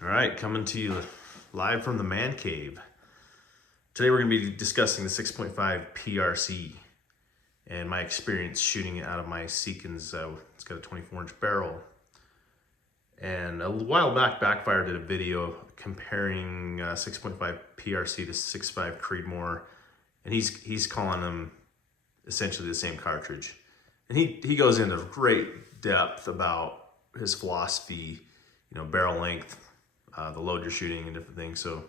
All right, coming to you live from the man cave. Today we're going to be discussing the 6.5 PRC and my experience shooting it out of my Seekins. It's got a 24-inch barrel. And a while back, Backfire did a video comparing 6.5 PRC to 6.5 Creedmoor, and he's calling them essentially the same cartridge. And he goes into great depth about his philosophy, barrel length, the load you're shooting and different things. So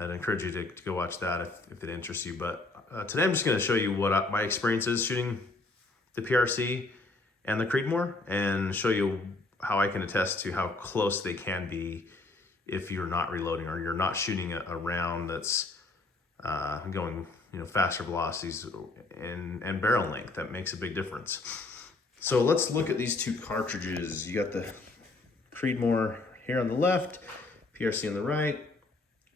I'd encourage you to go watch that if it interests you. But today I'm just going to show you what my experience is shooting the PRC and the Creedmoor, and show you how I can attest to how close they can be if you're not reloading or you're not shooting a round that's going faster velocities and barrel length. That makes a big difference. So let's look at these two cartridges. You got the Creedmoor here on the left, PRC on the right.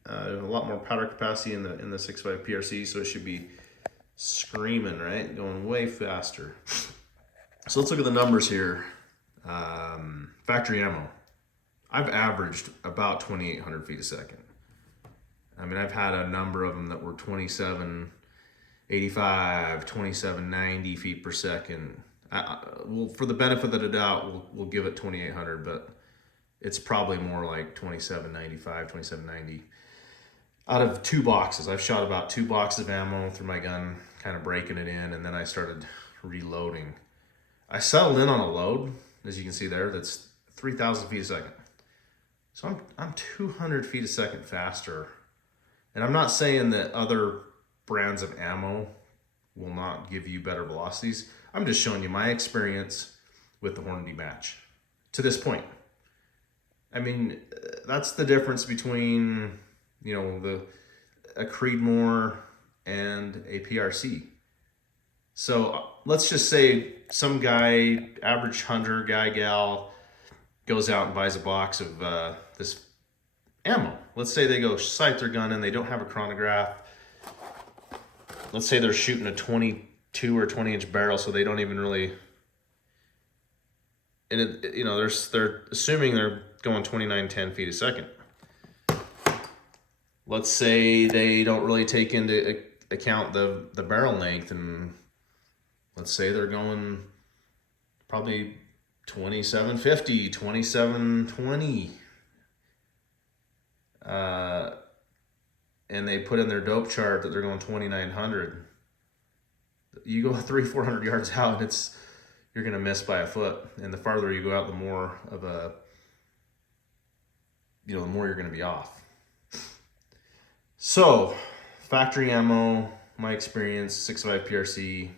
There's a lot more powder capacity in the 6.5 PRC, so it should be screaming, right? Going way faster. So let's look at the numbers here. Factory ammo. I've averaged about 2,800 feet a second. I mean, I've had a number of them that were 2785, 2790 feet per second. Well, for the benefit of the doubt, we'll give it 2,800, but it's probably more like 2795, 2790. Out of 2 boxes, I've shot about 2 boxes of ammo through my gun, kind of breaking it in, and then I started reloading. I settled in on a load, as you can see there, that's 3,000 feet a second. So I'm 200 feet a second faster. And I'm not saying that other brands of ammo will not give you better velocities. I'm just showing you my experience with the Hornady match to this point. I mean, that's the difference between, a Creedmoor and a PRC. So let's just say some guy, average hunter, guy, gal, goes out and buys a box of this ammo. Let's say they go sight their gun and they don't have a chronograph. Let's say they're shooting a 22 or 20-inch barrel, so they don't even really, and they're assuming they're going 2910 feet a second. Let's say they don't really take into account the barrel length, and let's say they're going probably 2750, 2720. And they put in their dope chart that they're going 2900. You go 300-400 yards out, and you're gonna miss by a foot. And the farther you go out, the more of a, the more you're gonna be off. So, factory ammo, my experience, 6.5 PRC,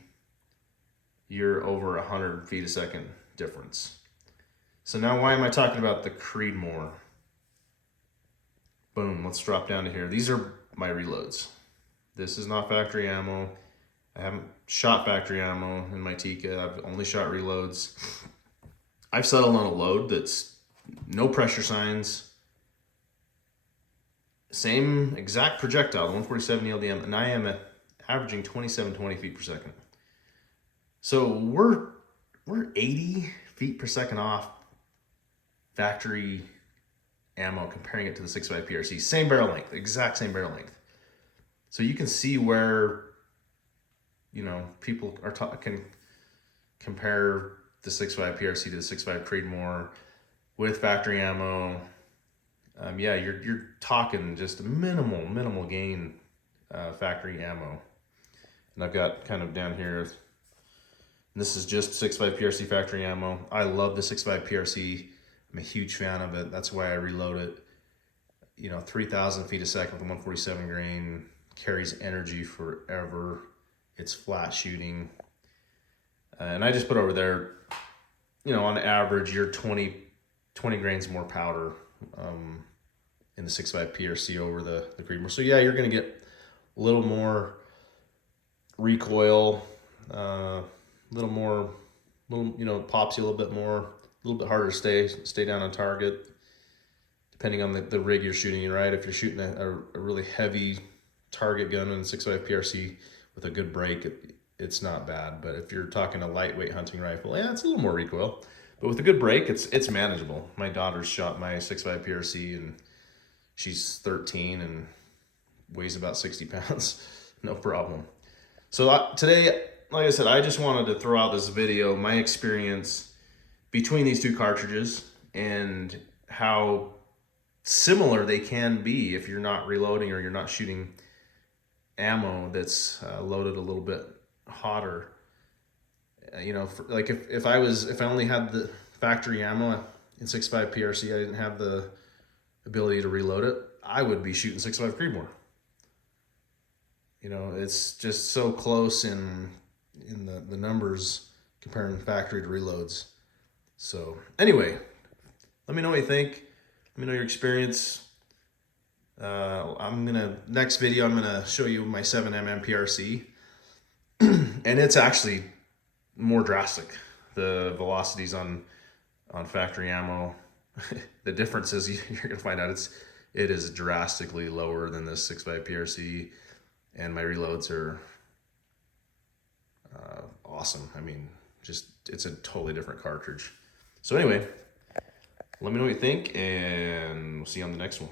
you're over 100 feet a second difference. So now why am I talking about the Creedmoor? Boom, let's drop down to here. These are my reloads. This is not factory ammo. I haven't shot factory ammo in my Tika. I've only shot reloads. I've settled on a load that's no pressure signs. Same exact projectile, the 147 LDM, and I am averaging 2720 feet per second. So we're 80 feet per second off factory ammo, comparing it to the 6.5 PRC. Same barrel length, exact same barrel length. So you can see where, people can compare the 6.5 PRC to the 6.5 Creedmoor with factory ammo. You're talking just a minimal gain factory ammo. And I've got kind of down here, this is just 6.5 PRC factory ammo. I love the 6.5 PRC. I'm a huge fan of it. That's why I reload it. 3,000 feet a second with a 147 grain, carries energy forever. It's flat shooting. And I just put over there, on average, you're 20 grains more powder in the 6.5 PRC over the Creedmoor. So yeah, you're gonna get a little more recoil, pops you a little bit more, a little bit harder to stay down on target, depending on the rig you're shooting, right? If you're shooting a really heavy target gun in 6.5 PRC with a good break, it's not bad. But if you're talking a lightweight hunting rifle, it's a little more recoil. But with a good brake, it's manageable. My daughter's shot my 6.5 PRC, and she's 13 and weighs about 60 pounds. No problem. So today, like I said, I just wanted to throw out this video, my experience between these two cartridges and how similar they can be if you're not reloading or you're not shooting ammo that's loaded a little bit hotter. You know, like if I only had the factory ammo in 6.5 PRC, I didn't have the ability to reload it, I would be shooting 6.5 Creedmoor. You know, it's just so close in the numbers comparing factory to reloads. So anyway, let me know what you think. Let me know your experience. Next video, I'm gonna show you my 7mm PRC, and it's actually more drastic. The velocities on factory ammo, the difference is you're gonna find out it is drastically lower than this 6.5 PRC, and my reloads are awesome. I mean, just it's a totally different cartridge. So anyway, let me know what you think, and we'll see you on the next one.